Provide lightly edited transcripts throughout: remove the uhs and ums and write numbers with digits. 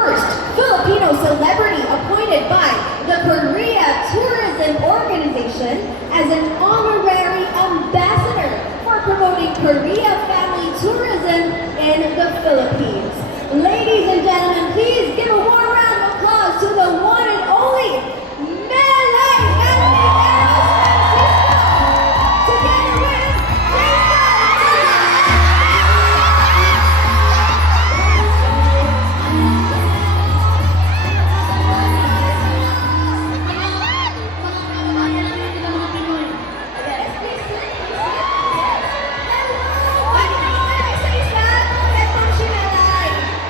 first Filipino celebrity appointed by the Korea Tourism Organization as an honorary ambassador for promoting Korea family tourism in the Philippines. Ladies and gentlemen, please give a warm round of applause to the one and only Melay Cantiveros Francisco, together with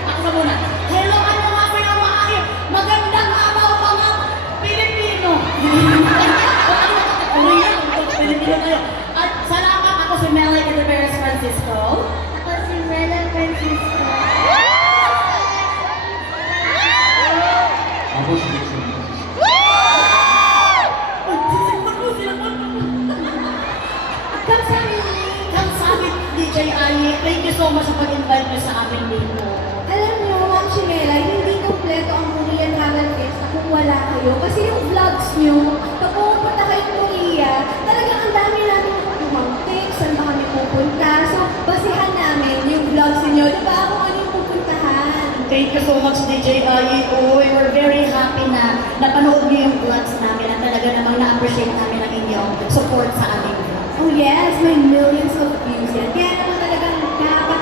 Ako na muna. Hello, ano nga kayo mga akin? Magandang araw mga Pilipino. Pilipino tayo. At salamat, ako si Melay Cantiveros Francisco. Ako si Mela Francisco. Ako si Jason. Kamsahamnida DJ Aye, thank you so much sa pag-invite niyo sa amin dito. Alam niyo, Ma'am Shimela, hindi kompleto ang Korean Travel Fest kung wala kayo. Kasi yung vlogs niyo, pag pupunta kayo ng Korea, talagang ang dami namin nakukuhang tips, saan ba kami pupunta. So, basihan namin yung vlogs niyo, di ba? Kung ano yung pupuntahan. Thank you so much, DJ Aye. We're very happy na napanood niyo yung vlogs namin at talaga namang na-appreciate namin ang inyong support sa aming vlog. Oh yes, may millions of views yan. Kaya naman talagang dapat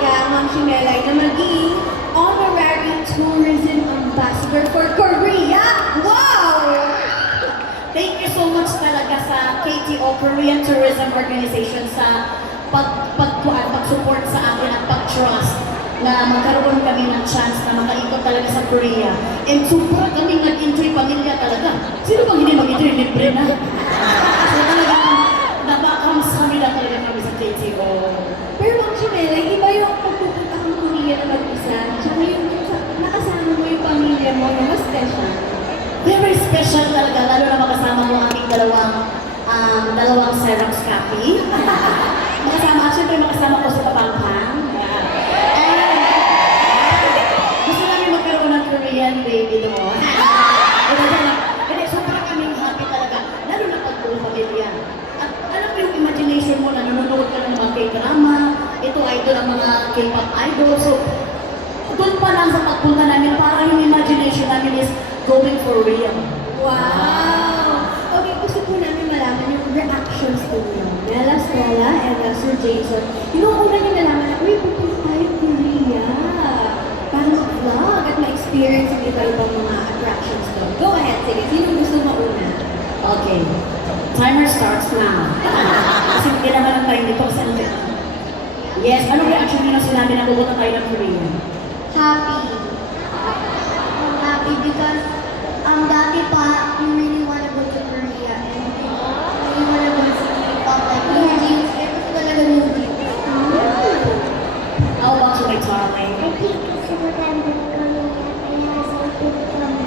ka, Ma'am Shimela, na maging honorary tourism ambassador for Korea. Wow! Thank you so much talaga sa KTO, Korean Tourism Organization, sa pag-support sa akin at pag-trust na magkaroon kami ng chance na makaikot talaga sa Korea. And super kami nag-enjoy, pamilya talaga. Sino bang hindi mag-enjoy? Libre na. So talagang nabakams kami na talaga kami sa KTO. Pero Ma'am Shimela, iba yung pagpupunta kang Korea na mag-isa, tsaka yung nakasama mo yung pamilya mo na mas special. Very special talaga, lalo na makasama mo ang aming dalawang Xerox copy. Makasama, syempre makasama ko sa Papanghang. Gusto namin magkaroon ng Korean baby doon. Kasi sobrang kaming happy talaga, lalo na pag buong pamilya. At alam mo yung imagination mo na nanonood ka ng mga K-drama, ito idol ang mga K-pop idol. So, doon pa lang sa pagpunta namin, parang yung imagination namin is going for real. Wow! Okay, gusto po namin malaman yung reactions ko niyo. Mela, Stella, and Sir Jason. Yung una niyo nalaman na, uy, pupunta tayo Korea. Para mag-vlog at ma-experience ang iba-ibang mga attractions doon. Go ahead, sige. Sino gusto mauna? Okay. Timer starts now. Kasi hindi naman ang time dito sa Yes, anong reaction niyo na sinabi na pupunta tayo ng Korea? Happy. I'm happy because dati pa, you really wanna go to Korea and you really wanna go to K-pop like New Jeans. Kaya gusto talaga New Jeans. How about you, my darling? I think kasi maganda ng Korea kaya sa good kami.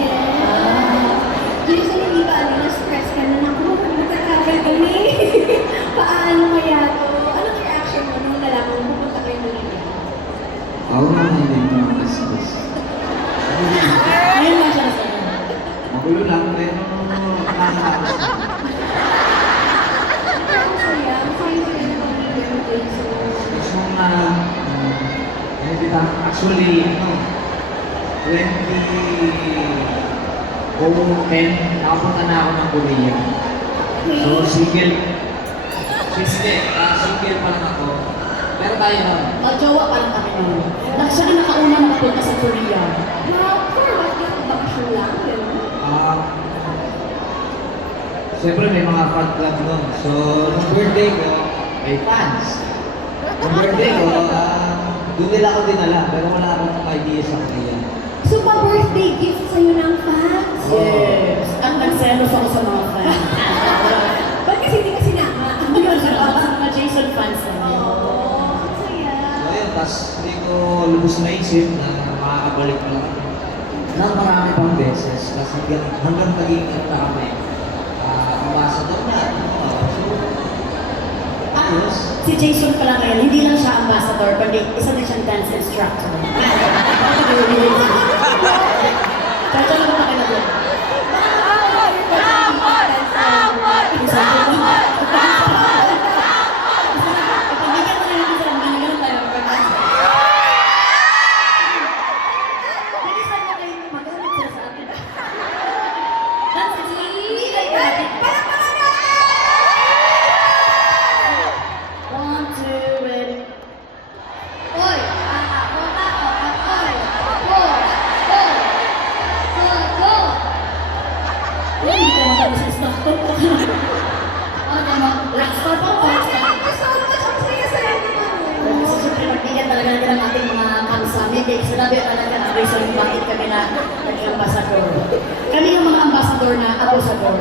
Yeah. Jason, hindi ba na-stress ka na? Naku, magka-travel kami. Paano kaya to? Anong reaction mo nung nalaman mo pupunta kayo Korea? Ako naman hindi ko nakasibis. Ngayon lang siya sa Magulo lang, pero nakakapos na. Ang saya. Ang saya sila ng pamilya mo, Jason. Gusto mo na, hindi ba, actually, 2010, nakapunta na ako ng Korea. So, single pa lang ako. Pero tayo nun. Magjowa pa lang kami noon. Actually, nakauna makapunta sa Korea. Wow, for what yung bakasyon lang, gano'n? Siyempre may mga fan club nun. So, nung birthday ko, may fans. Nung birthday ko, doon nila ako dinala, pero wala akong idea sa Korea. So, pa-birthday gift sa'yo ng fans? Yes. Ang nagselos ako sa mga fans. Ba't kasi hindi ka sinama? Hindi ko siya sa mga Jason fans na yun. Oo, ang saya. So, ayun, tapos hindi ko lubos naisip na makakabalik pa lang. Nang marami pang beses, kasi hanggang naging ano na kami, ambassador na. So, ayos. Si Jason pala ngayon, hindi lang siya ambassador, kundi isa din siyang dance instructor. Chacha lang pa kayo doon. Isa ko ba? Ipagigyan mo na yung isa, ganun tayo. Bilisan mo kayo magamit sila sa atin. That's it. Hindi kayo natin. One, two, ready. Hoy! Ako na ako! Hoy! Go! Go! Go! Go! Hindi ka matapos sa stop. Oh, tama. Let's start po. Thank you so much. Ang saya-saya naman. Kasi siyempre magbigyan talaga natin ang ating mga kamsami. Kaya sinabi talaga ang reason kung bakit kami na naging ambassador. Kami yung mga ambassador na abusador.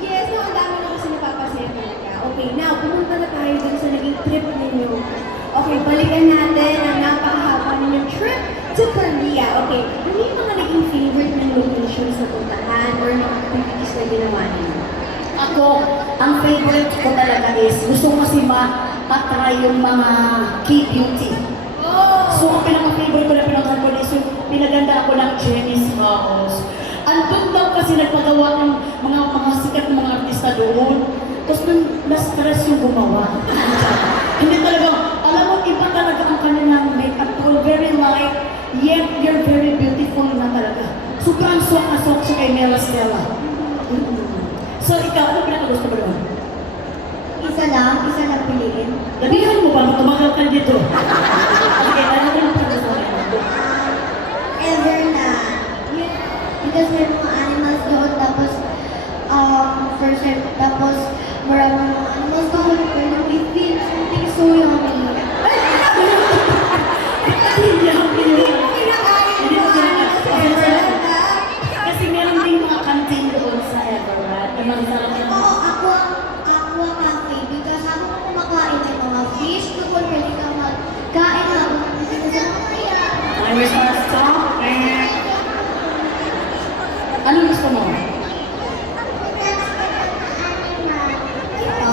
Yes, no, ang dami na kasi napapasaya talaga. Okay, now, pumunta na tayo dun sa naging trip ninyo. Okay, balikan natin ang napakahaba ninyong trip to Korea. Okay, ano yung mga naging favorite ng locations na puntahan or mga activities na ginawa ninyo? Ako, ang favorite ko talaga is gusto ko kasi ma-try yung mga K-beauty. Oh! So, ang pinaka-favorite ko na pinuntahan ko is yung pinaganda ako ng Jenny's House. Andun daw kasi nagpagawa ng mga sikat na mga artista doon. Tapos na-stress yung gumawa. Hindi talaga, alam mo, iba talaga ang kanilang makeup tool. Very light, yet you're very beautiful na talaga. Sobrang swak na swak siya kay Mela Stella. So, ikaw, ano pinakagusto mo doon? Isa lang piliin. Labihan mo ba? Tumagal ka dito. Okay, ano yung pinakagusto mo? Ever na. Because may mga animals doon, tapos, first time, tapos, maraming mga animals doon, pero we feel something so yummy. Hindi ako pinili. Pinakain Hindi mo ko pinili. Everett. Kasi meron ding mga canteen doon sa Everett. Yung mga sarap yung Oo, aqua cafe, because habang mo kumakain ng mga fish, doon pwede ka magkain habang nandito sa Korea. I wish I was stop. Ano gusto mo?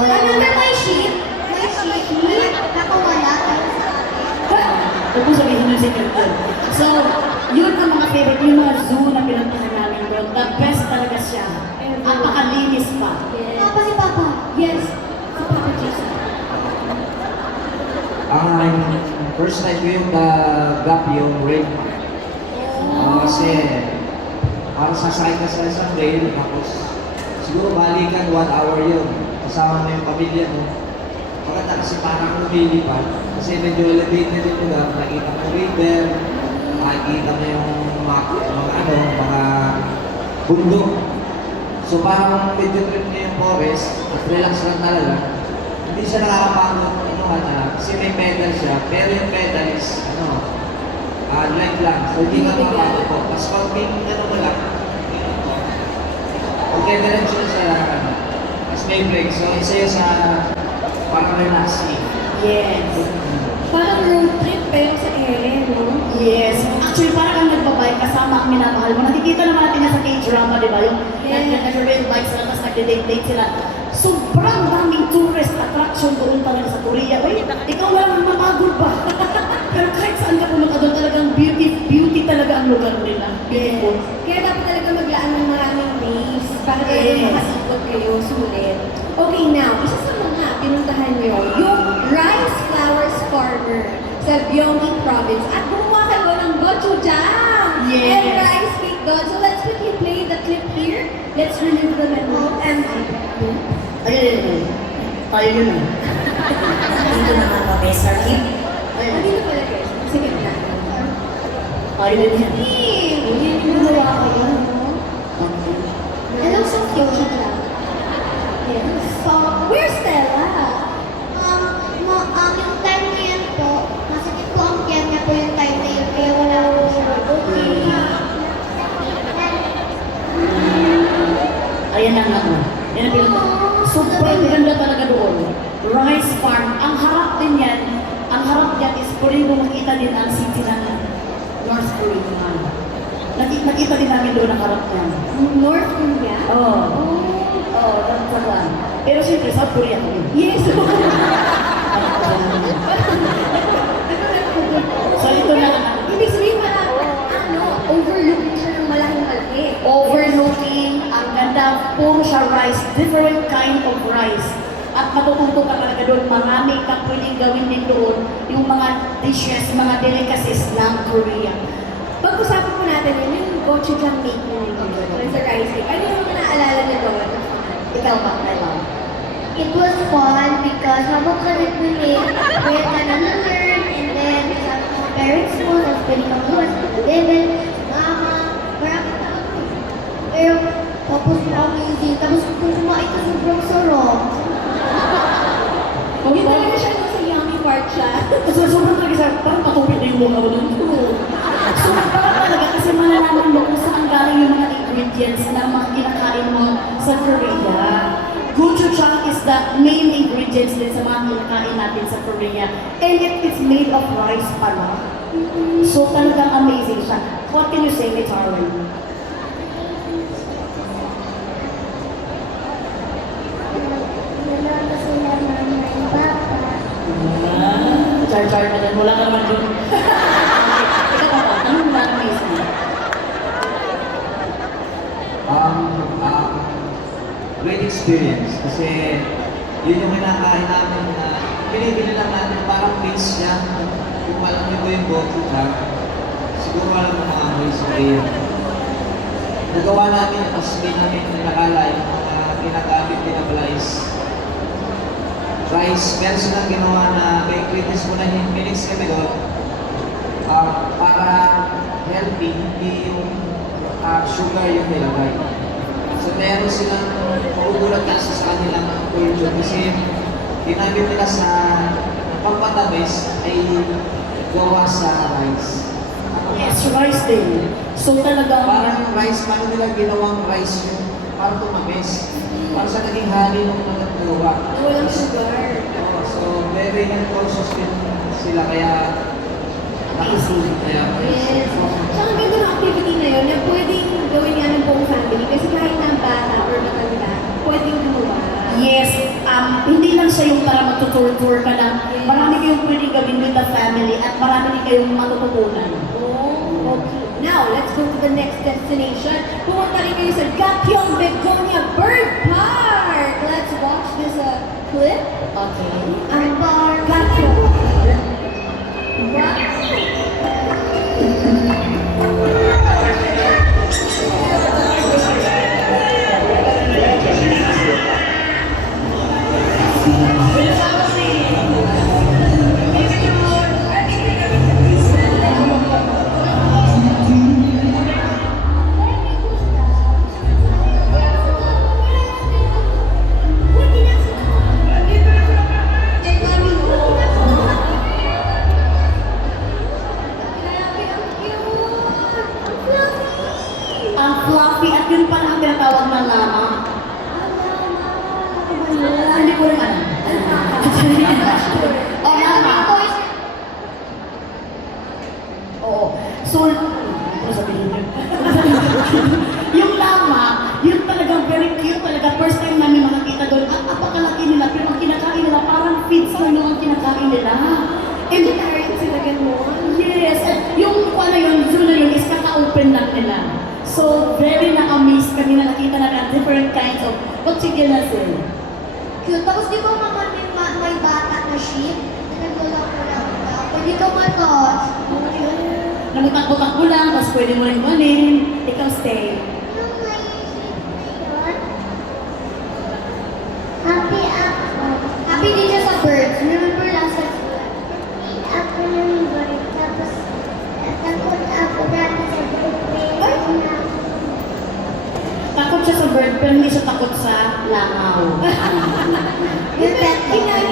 Ano na may sheep? May sheep? Nakawala tayo sa akin. Huwag mo sabihin yung secret doon. So, yun ang mga favorite, yung mga zoo na pinuntahan namin doon. The best talaga siya. Napakalinis pa. Papa si Papa. Yes, si Papa Jason. Ang first time ko yung gap yung rail. Kasi parang sasakay ka sa isang rail, tapos siguro balikan 1 hour yun. Kasama mo yung pamilya mo. Maganda kasi parang lumilipad. Kasi medyo elevated yung lugar. Nakita mo yung river, makikita mo yung mga bundok. So parang medyo trip mo yung forest, at relax lang talaga. Hindi siya nakakapagod, kasi may pedal siya, pero yung pedal is, light lang. So hindi ka makapagod po. Mas pag may mo lang, okay, diretso na siya, mas may break. So isa yun sa parang relaxing. Yes. Parang road trip pero sa ere, no? Yes. Actually, parang kang nagbabike kasama ang minamahal mo. Nakikita naman natin yan sa K-drama, di ba? Yung nag-rail bike sila, tapos nag-date sila. Sobrang daming tourist attraction doon talaga sa Korea. Uy, ikaw lang mapagod ba? Pero kahit saan ka pumunta doon, talagang beauty talaga ang lugar nila. Beautiful. Kaya dapat talaga maglaan ng maraming days para talaga Yes. makaikot kayo sulit. Okay, now, isa sa mga pinuntahan nyo, yung Rice Flowers Farmer sa Gyeonggi Province. At gumawa kayo ng gochujang Yes. and rice cake doon. So let's quickly play the clip here. Let's relive the memory. And Ayun. Tayo yun ah. Dito na nga kami sa hip. Ayun. Hindi na pala guys. Sige na. Tayo din yan. Hindi yung gumawa kayo, no? Hello, so cute. Yes. Where's Stella? Yung time na yan po, masakit po ang tiyan niya po yung time na yun, kaya wala po siya. Ayan ang ano. Yan ang pinunta. Sobrang ganda talaga doon. Rice farm. Ang harap din yan. Ang harap yan is pwede mo makita din ang city ng North Korea. Nakita din namin doon ang harap niyan. North Korea? Oo. Oo, that's the one. Pero siyempre, South Korea kami. Yes. So puro siya rice, different kind of rice. At matututo ka talaga doon, marami ka pwedeng gawin din doon, yung mga dishes, mga delicacies ng Korea. Pag-usapan po natin yun, yung gochujang cake na yun. It's a rice cake. Ano yung mga naalala niyo doon? Ikaw ba, Kailan? It was fun because habang kami bumili, we had learn and then sabi ko parents mo, tapos pwede kang luwas, level, mama, marami ka ako. Pero tapos amazing, tapos kung kumain ka sobrang sarap. Yun talaga siya nung sa yummy part siya. So, sobrang talaga siya, parang patupit na yung mga ano doon. So, parang talaga kasi malalaman mo kung saan galing yung mga ingredients na mga kinakain mo sa Korea. Gochujang is the main ingredients din sa mga kinakain natin sa Korea. And it's made of rice pala. So, talagang amazing siya. What can you say, Miss Arwen? Nanonood sila ng mga bata. Char-char pa din. Wala ka naman dun. Ikaw ba? Anong wala na Mason? Great experience kasi yun yung kinakain namin na pinibili lang natin parang mix niya. Kung alam niyo ko yung gochujang, siguro alam mo mga amoy sa kayo. Nagawa namin as di namin nakala yung mga ginagamit din na pala is rice. Meron silang ginawa na may ingredients mo na minix kami doon para healthy, hindi yung sugar yung nilagay. So meron silang maugulat kasi sa kanilang culture kasi ginamit nila sa pampatamis ay gawa sa rice. Yes, rice din. So talagang Parang rice, paano nila ginawang rice yung parang tumamis. Parang sa naging hali ng mga gawa. Na walang sugar. So very conscious din sila kaya amazing. kaya Yes. Tsaka ang ganda ng activity na yun na pwedeng gawin nga ng buong family kasi kahit na ang bata or matanda, pwedeng gumawa. Yes, hindi lang siya yung para magtutur-tour ka lang. Marami kayong pwedeng gawin with the family at marami din kayong matututunan. Oh, okay. Now, let's go to the next destination. Pumunta rin kayo sa Gapyeong Begonia Bird Park. Let's watch this clip. Okay. Ang Gapyeong. Wow! Grabe, ang cute! Ang fluffy! Ang fluffy at yun pala ang tinatawag na lama. Hindi ko rin alam. Oh, lama. Oo. So, ano sabihin yun? Yung lama, yun talagang very cute talaga. First time namin makakita doon, at napakalaki nila, pero ang kinakain nila, parang feeds lang yung ang kinakain nila. And Vegetarian sila ganun. yes, at yung ano yun, zoo na yun is kaka-open lang nila. So, very na-amaze kami na nakita namin different kinds of oxygenazine. Cute. Tapos di ba mama may bata na sheep? Naglalako-lako ka. Pwede ka matos. Namutakbo-takbo lang, tapos pwede mo rin gumanin. Ikaw stay. Happy ako. Happy din siya sa birds. Remember last time? Happy ako ng bird. Tapos takot ako dati sa bird. Takot siya sa bird, pero hindi siya takot sa langaw. Yung pet dog.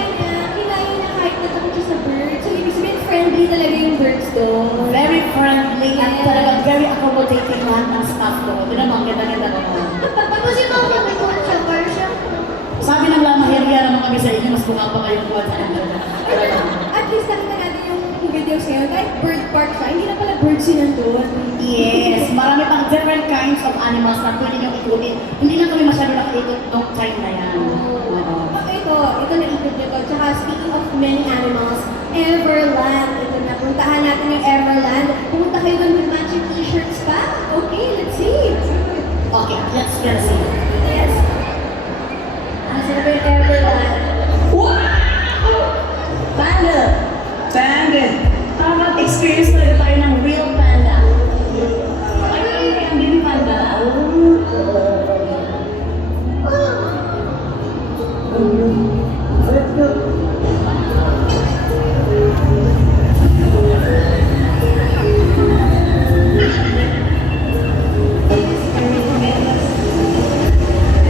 Kinaya niya kahit natakot siya sa birds. So, ibig sabihin, friendly talaga yung birds doon. Very friendly at talagang very accommodating lahat ng staff ko. Ito naman, ganda-ganda ko. Tapos yung mga kumikot siya, parang siya. Sabi ng lama, heriya naman kami sa inyo, mas mukha pa kayong kuha sa kanila. At least nakita natin yung videos ngayon. Kahit bird park siya, hindi na pala birds yun nandun. Yes, marami pang different kinds of animals na pwede nyo ikutin. Hindi lang kami masyado nakaikot noong time na yan. Oo. Ito na-ikot nyo to. Tsaka speaking of many animals, Everland. Ito na, puntahan natin yung Everland. Pumunta kayo doon with matching t-shirts pa? Okay, let's see. Okay, let's see. Yes. Experience talaga tayo ng real panda. Ay, ang baby panda.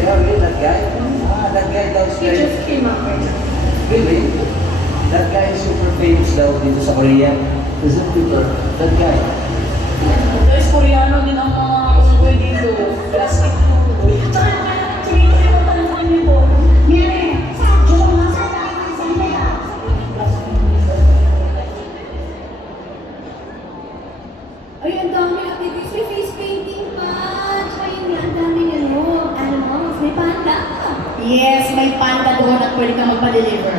Yeah, really, that guy? That guy He downstairs. just came up right now. Really? That guy is super famous daw dito sa Korea. Isn't super? That guy. Guys, Koreano din ang mga unggoy dito. Plastic unggoy. Tsaka yung tuloy-tuloy mo talaga dito. Mire, Ay, ang daming activities. May face painting pa. Tsaka yun nga, ang daming animals. May panda. yes, may panda doon at pwede ka magpa-deliver.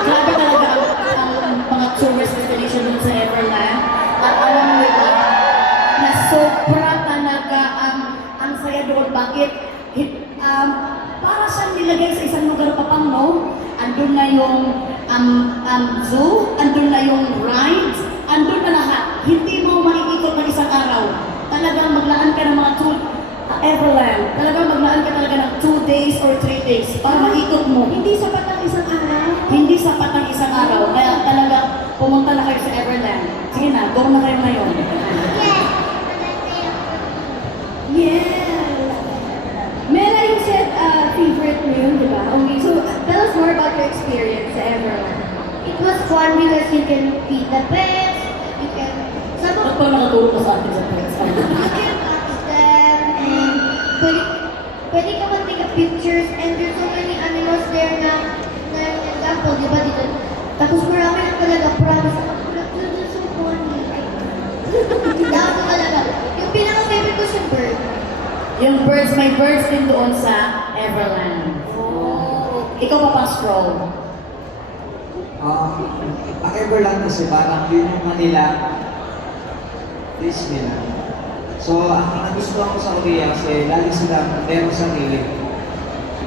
Grabe talaga ang mga tourist destination doon sa Everland. At alam mo ba, na sobra talaga ang saya doon. Bakit? Para siyang nilagay sa isang lugar pa pang, no? Andun na yung zoo, andun na yung rides, andun na lahat. Hindi mo maiikot ng isang araw. Talagang maglaan ka ng mga Everland. Talagang maglaan ka talaga ng 2 days or 3 days para maikot mo. Hindi sapat ang isang araw. Hindi sapat ang isang araw. Kaya talaga pumunta na kayo sa Everland. Sige na, go na kayo ngayon. Yes. Mela, you said favorite mo yun, di ba? Okay, so tell us more about your experience sa Everland. It was fun because you can feed the pets, you can, some Ba't of pa nakatulog ka sa atin sa pets? you can touch them, and pwede ka mag-take a pictures, and there's so many animals there na example, di ba dito? Tapos marami na talaga, promise, this is so funny. Dapat talaga. Yung pinaka-favorite ko si bird. Yung birds, may birds din doon sa Everland. Ikaw pa pang scroll. Ang Everland kasi parang yun yung Manila Disneyland. So, ang nagustuhan ko sa Korea kasi lagi sila meron sarili.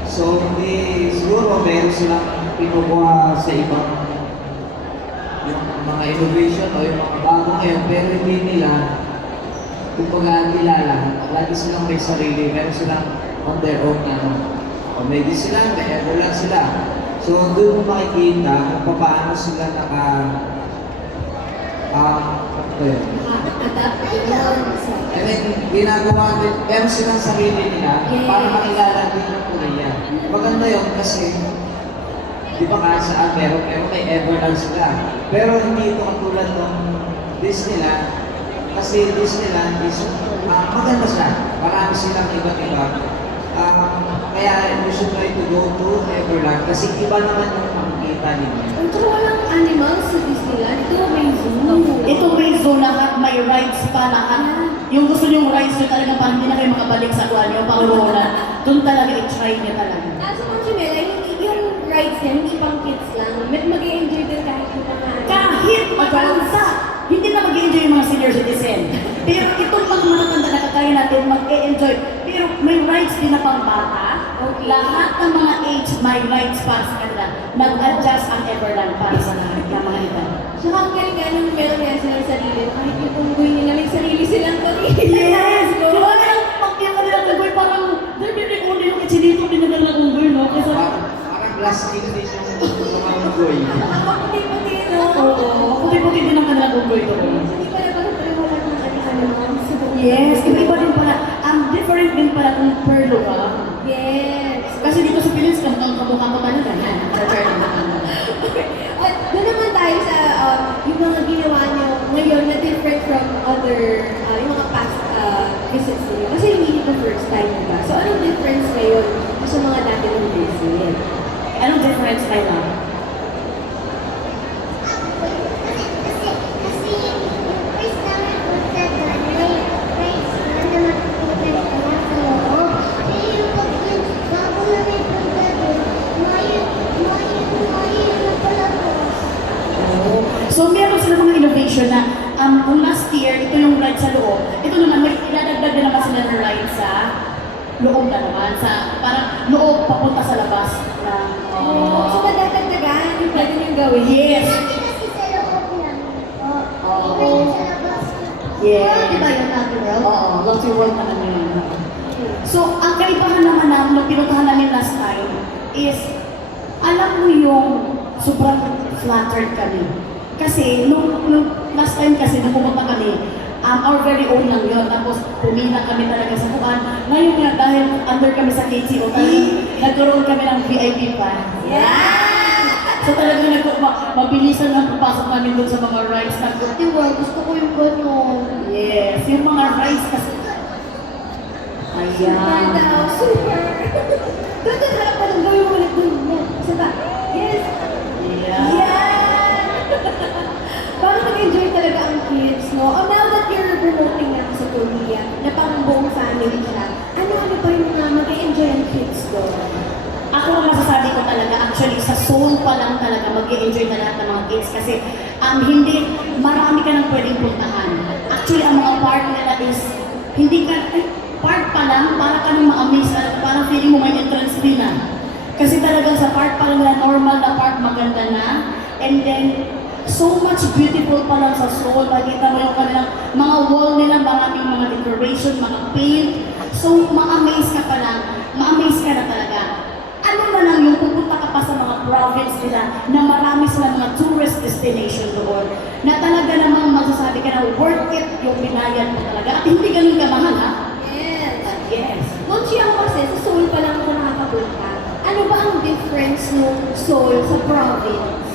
So, hindi siguro meron silang pinukuha sa ibang yung mga innovation o yung mga bago ngayon, pero hindi nila kumbaga kilala. Lagi silang may sarili, meron silang on their own o may Disneyland, may Everland sila. So, doon mo makikita kung paano sila ano ba yun? I mean, ginagawa din, meron silang sarili nila para makilala din ng Korea. Maganda yun kasi, di ba nga saan meron may Everland sila. Pero hindi ito katulad ng Disneyland. Kasi Disneyland is, maganda siya. Marami silang iba't iba. Kaya you should try to go to Everland kasi iba naman yung makikita ninyo. Pero walang animals sa Disneyland. Ito may zoo. Ito may zoo lahat, may rides pa lahat. Yung gusto niyong rides nyo talaga parang hindi na kayo makabalik sa kuha niyo, pang-lola. Doon talaga i-try niyo talaga. Kaso kung si Mela, yung rides niya, hindi pang kids lang. Mag-i-enjoy din kahit yung mga Kahit matanda, hindi na mag-enjoy yung mga senior citizen. Pero itong mga matanda na kagaya natin, mag-e-enjoy. Pero may rides din na pang bata. Okay. Lahat ng mga age may rides para sa kanila. Nag-adjust ang Everland para sa mga ito. Tsaka ang galing-galing meron nga silang sarili. Kahit yung unggoy nila, may sarili silang pamilya. Yes! Diba na pag yung kanilang unggoy, parang narinig ko din yung itsinito din na ng unggoy, no? Kasi Parang glass skin din yung mga unggoy. Puti-puti, no? oo, puti-puti din ang kanilang unggoy doon. Hindi pala pala wala ng animals. Yes, iba din pala. Different din pala kung perlo ka. Yes. Kasi dito sa Pilipinas, ang kamukha ko talaga. Yan, sa perlo. At doon naman tayo sa yung mga ginawa nyo ngayon na different from other, yung mga past visits niyo. Kasi hindi ito first time, diba? So, anong difference ngayon sa mga dati ng visit? Anong difference kay lang? Kasi yung first namin punta doon, may na naman punta doon sa loob. Pero yung pag yung bago namin punta doon, mayo na pala po. So, meron sila mga innovation na kung last year, ito yung ride sa loob. Ito naman, may idadagdag din naman sila ng ride sa loob na naman. Sa parang loob papunta sa labas. So, madadagdagan yung pwede niyong gawin. Yes! Dati kasi sa loob na, Yeah. Di ba yun, Ate World? Oo, Lost Your World naman yun. So, ang kaibahan naman namin nung pinuntahan namin last time is, alam mo yung sobrang flattered kami. Kasi, nung last time kasi, nung pumunta kami, our very own lang yun. Tapos, pumila kami talaga sa kuhan. Ngayon nga, dahil under kami sa KTO, nagkaroon kami ng VIP pa. Yeah! So talagang mabilisan ang papasok namin doon sa mga rides na Ate World, gusto ko yung gano'n. yes, yung mga rides kasi. Ayan. Ganda, super! Doon ka sarap pa nung gawin mo ulit doon. Yan, isa pa. Yes! Yeah. Yan! Parang nag-enjoy talaga ang kids, no? Oh, now that you're promoting na sa Korea, na pang buong family siya, ano-ano pa yung mga mag-enjoy ang kids doon? Ako ang masasabi ko talaga, actually, sa Seoul pa lang talaga mag-i-enjoy na lahat ng mga kids kasi hindi, marami ka nang pwedeng puntahan. Actually, ang mga park nila is, hindi ka, park pa lang, para ka nang ma-amaze, parang feeling mo may entrance fee na. Kasi talagang sa park pa lang na normal na park, maganda na. And then, so much beautiful pa lang sa Seoul. Makita mo yung kanilang mga wall nila, maraming mga decoration, mga paint. So, ma-amaze ka pa lang, ma-amaze ka na talaga. Ano na lang yung pupunta ka pa sa mga province nila na marami silang mga tourist destination doon na talaga namang masasabi ka na worth it yung binayad mo talaga at hindi ganun kamahal ha? Yes! Yes. Nung siya kasi, sa Seoul pa lang ako nakakapunta. Ano ba ang difference nung Seoul sa province?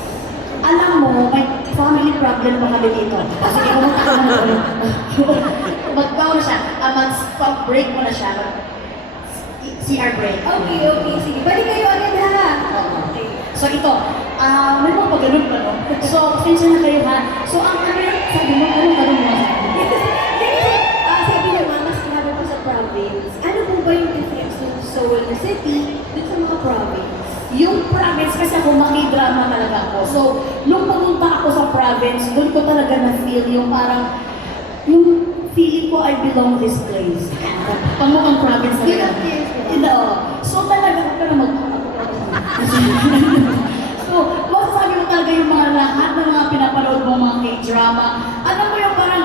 Alam mo, may family problem pa kami dito. Kasi pumunta ka na doon. Mag-go na siya, mag-stop break mo na siya. CR break. Okay, sige. Balik kayo agad ha! Okay. So ito, may mga pag-ganun pa, no? So, pasensya na kayo ha. So, ang ano yung sabi mo, ano ka mo? Sabi ng mama, sinabi ko sa province, ano po ba yung difference ng Seoul na city dun sa mga province? Yung province, kasi ako makidrama talaga ako. So, nung pumunta ako sa province, doon ko talaga na-feel yung parang, yung feeling ko I belong this place. Pangmukhang province talaga. Ito. So, talaga ako na So, masasabi mo talaga yung mga lahat ng mga pinapanood mo, mga K-drama. Alam mo yung parang,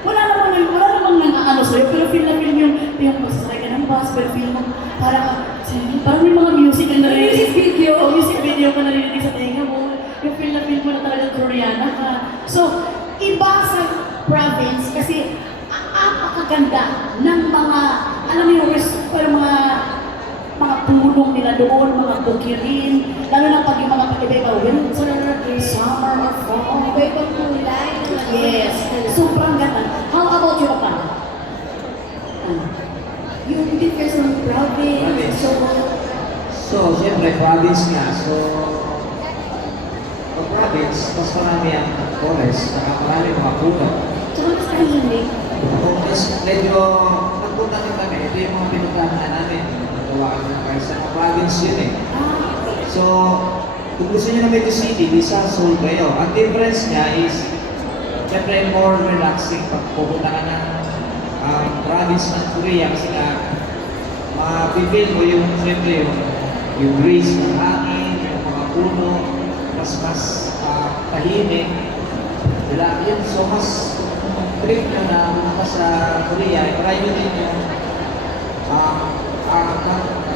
wala namang nang-ano sa'yo, pero feel na feel mo yung magsasakay ka ng bus, pero feel mo, parang may mga music na narinig. Music video. Music video ka narinig sa tenga mo. Yung feel mo na talaga Koreana ka. So, iba sa province kasi apakaganda ng mga, alam mo yung mga pulong nila doon, mga bukirin, lalo na pag yung mga pag-iba-iba, winter, summer, or fall. Iba-ibang kulay. Yes, sobrang ganda. How about you, Papa? Yung difference ng province, So, siyempre, province nga. So, pag province, mas marami ang forest, saka marami mga puno. tsaka mas tahimik. Mas medyo, nagpunta na kami, ito yung mga pinuntahan namin. Nagawa kami ng kaya sa mga province yun eh. So, kung gusto nyo na medyo city, di sa Seoul kayo. Ang difference niya is, siyempre more relaxing pag pupunta ka ng province ng Korea kasi nga, mapipil mo yung, siyempre, yung breeze ng hangin, yung mga puno, mas tahimik. Wala, yun, so mas trip nyo na pumunta sa Korea, try nyo din yung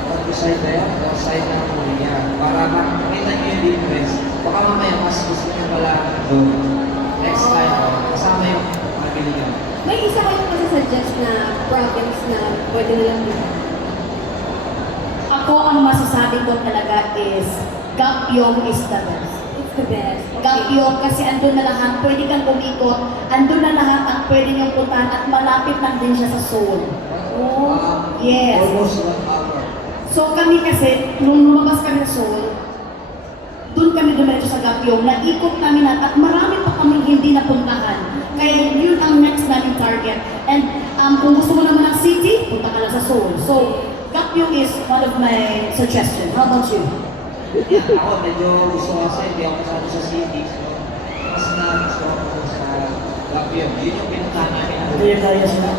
countryside na yun, o side ng Korea, para makita nyo yung difference. Baka mamaya mas gusto nyo pala doon. Next time, kasama yung pamili nyo. May isa kayong masasuggest na province na pwede nilang dito? Ako ang masasabi ko talaga is, Gapyeong is the best. It's the best. Gapyeong kasi andun na lahat, pwede kang umikot, andun na lahat ang pwede niyong puntahan at malapit lang din siya sa Seoul. Yes. Almost 1 hour. So kami kasi, nung lumabas kami sa Seoul, doon kami dumiretso sa Gapyeong, naikot namin at marami pa kami hindi napuntahan. Kaya yun ang next namin target. And kung gusto mo naman ng city, punta ka lang sa Seoul. So, Gapyeong is one of my suggestions. How about you? Yeah, ako medyo gusto kasi hindi ako masyado sa city. So, mas na gusto ako sa Gapyeong. Yun yung pinuntahan namin. Kaya kaya siya.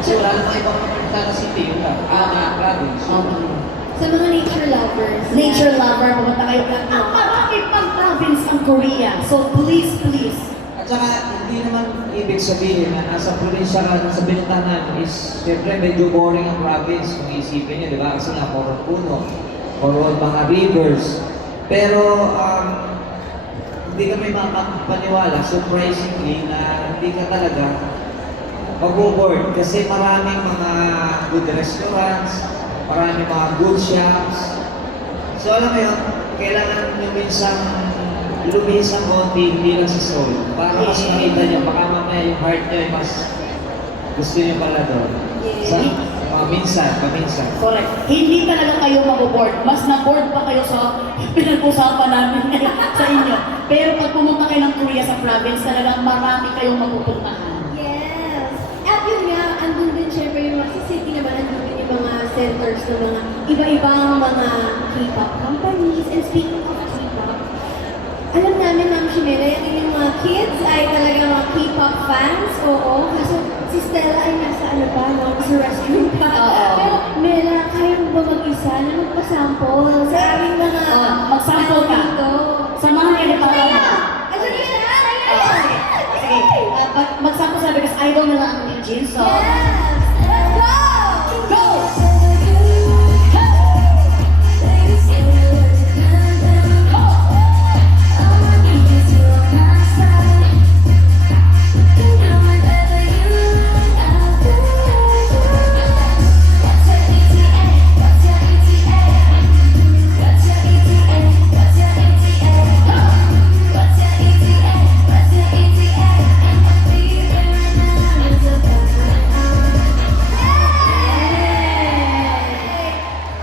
Kasi wala namang ibang pinuntahan na city. Yun lang. Province. Okay. Sa mga nature lovers. Nature lover, pumunta kayo. Ang marami pang province ang Korea. So please, please, At saka, hindi naman ibig sabihin na nasa probinsya ka, nasa binutanan is, syempre medyo boring ang province kung isipin nyo, di ba? Kasi nga, puro puno, puro mga rivers. Pero, hindi kami mapapaniwala, surprisingly, na hindi ka talaga mag-board. Kasi maraming mga good restaurants, maraming mga good shops. So, alam mo yun, kailangan nyo minsan lumihis ang konti, hindi lang sa soul. Para mas makita nyo, baka mamaya yung heart nyo ay mas gusto nyo pala doon. Sa, paminsan. Correct. Hindi talaga kayo maboboard. Mas na-board pa kayo sa pinag-usapan namin ngayon sa inyo. Pero pag pumunta kayo ng Korea sa province, talagang marami kayong mapupuntahan. Yes! At yun nga, andun din syempre yung sa city naman, andun din yung mga centers ng mga iba-ibang mga K-pop companies. And speaking of K-pop, alam namin, Ma'am Shimera, yung mga kids ay talaga mga K-pop fans. Oo, kaso si Stella ay nasa ano pa, no? Sa restroom pa. Oo. Pero Mela, kaya mo ba mag-isa na magpasample sa aming mga Mag-sample ka. dito? Samahan kayo ni Papa mo. Ano yun? Sige. Mag-sample sabi kasi idol nila ang New Jeans. So, Yes! Let's go! go!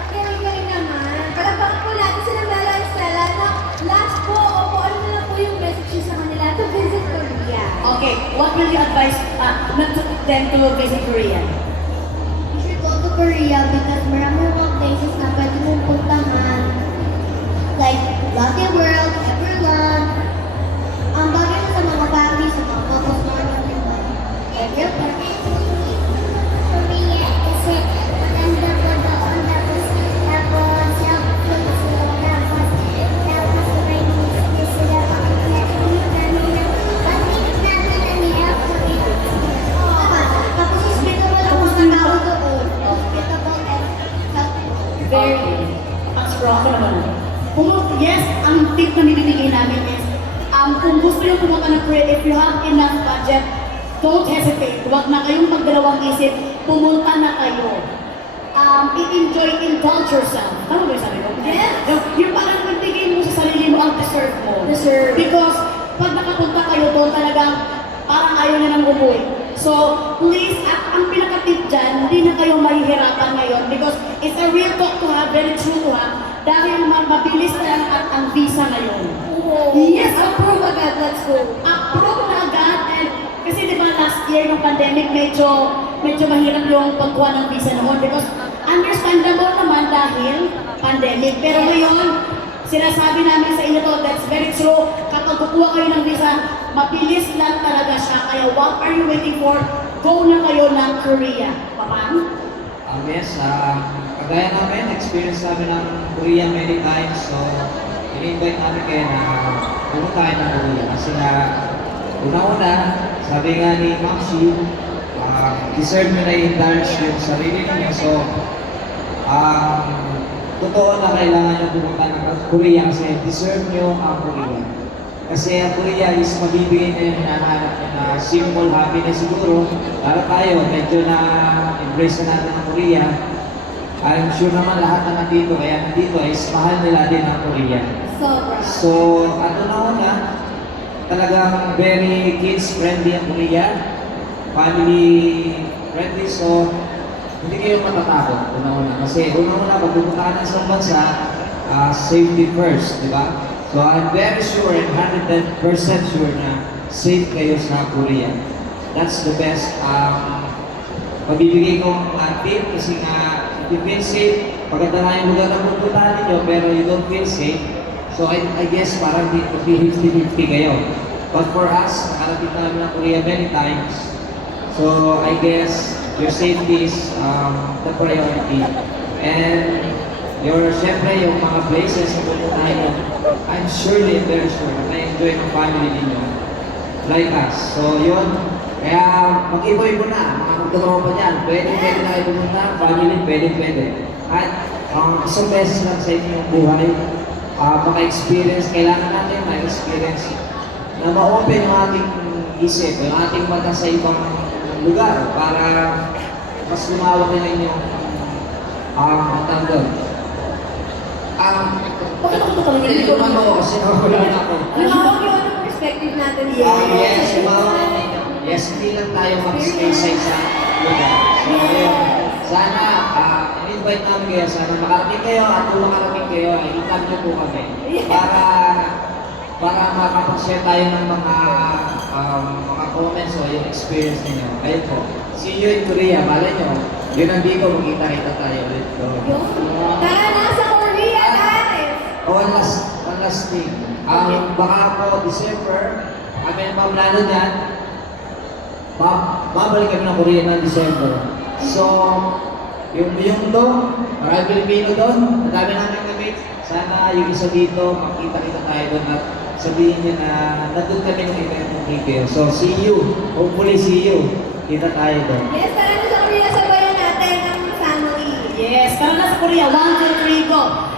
Ang galing-galing naman. Palakpakan po natin sila Mela and Stella na last po, opo, ano na lang po yung message sa kanila to visit Korea? Okay, what will you advise not to them to visit Korea? You should go to Korea because marami mga places na pwede mong puntahan. Like Lotte World, Everland. Ang bagay na sa mga families, sa mga couples, mga ganyan. Everywhere. Korea kasi maganda po doon. Tapos self-food sila. Tapos may business sila. Tapos hospitable ang mga tao doon. Hospitable and healthy. Very. Ang strong ko naman. Yes, ang tip na binibigay namin is, kung gusto nyo pumunta ng Korea, if you have enough budget, don't hesitate. Huwag na kayong magdalawang isip, pumunta na kayo. I-enjoy, indulge yourself. Tama ba yung sabi ko? Yes. Yung parang magbigay mo sa sarili mo ang deserve mo. Deserve. Because pag nakapunta kayo doon talagang parang ayaw na nang umuwi. So, please, at ang pinaka-tip dyan, hindi na kayo mahihirapan ngayon because it's a real talk to have, very true to have, dahil mabilis na lang at ang visa ngayon. Yes, Approve agad, let's go. approve na agad. And, kasi di ba last year ng pandemic, medyo mahirap yung pagkuha ng visa noon because understandable naman dahil pandemic. Pero ngayon, sinasabi namin sa inyo to, that's very true. Kapag kukuha kayo ng visa, mabilis lang talaga siya. Kaya what are you waiting for? Go na kayo ng Korea. Papang? Yes, kagaya namin, experience namin ng Korea many times. So, in-invite namin kayo na pumunta tayo ng Korea. Kasi nga, una-una, sabi nga ni Ma'am Shi, deserve nyo na i-indulge yung sarili ninyo. So, totoo na kailangan nyo pumunta ng Korea kasi deserve nyo ang Korea. Kasi ang Korea is mabibigay na yung hinahanap nyo na simple happiness siguro. Para tayo, medyo na-embrace na natin ang Korea. I'm sure naman lahat na nandito, kaya nandito is mahal nila din ang Korea. Sobra. So, ano na una, talagang very kids-friendly ang Korea. Family-friendly, so hindi kayo matatakot una-una. Kasi una-una, pag pumunta ka ng isang bansa, safety first, di ba? So, I'm very sure and 100% sure na safe kayo sa Korea. That's the best pabibigay kong tip kasi nga, if you feel safe, pagkata nga yung lugar na pupuntahan ninyo, pero you don't feel safe, so I guess parang 50-50 kayo. But for us, nakarating namin ng Korea many times, so I guess your safety is the priority. And syempre, yung mga places na pupuntahan nyo, I'm surely and very sure na na-enjoy ng family ninyo. like us. So yun, kaya mag-ibo-ibo na, mga magtutropa dyan. Pwede na kayo pumunta, family, pwede. At isang beses lang sa inyong buhay, maka-experience, kailangan natin ma-experience na ma-open yung ating isip, yung ating mata sa ibang lugar para mas lumawak na inyong tanggal. Bakit ako ito talaga Hindi ko man ako kasi nawala na ako. Lumawag yung ano perspective natin. Yes, lumawak na inyo. Yes, hindi lang tayo mag-stay sa isang lugar. So, ayun, sana, in-invite namin kayo, sana makarating kayo at kung makarating kayo, i-tag nyo po kami para makapag-share tayo ng mga comments o yung experience ninyo. Ayun po, see you in Korea, malay nyo, yun nandito, magkita-kita tayo ulit. So, Tara na sa Korea, guys! one last thing. Baka po, December, kami ang plano dyan, babalik kami ng Korea ng December. So, yung doon, maraming Pilipino doon, madami namin kami. Sana yung isa dito, makita-kita tayo doon at sabihin niya na nandun kami ng event ng KPL. So, see you. Hopefully, see you. Kita tayo doon. Yes, tara na sa Korea, sabayan natin ang family. Yes, tara na sa Korea. 1, 2, 3, go!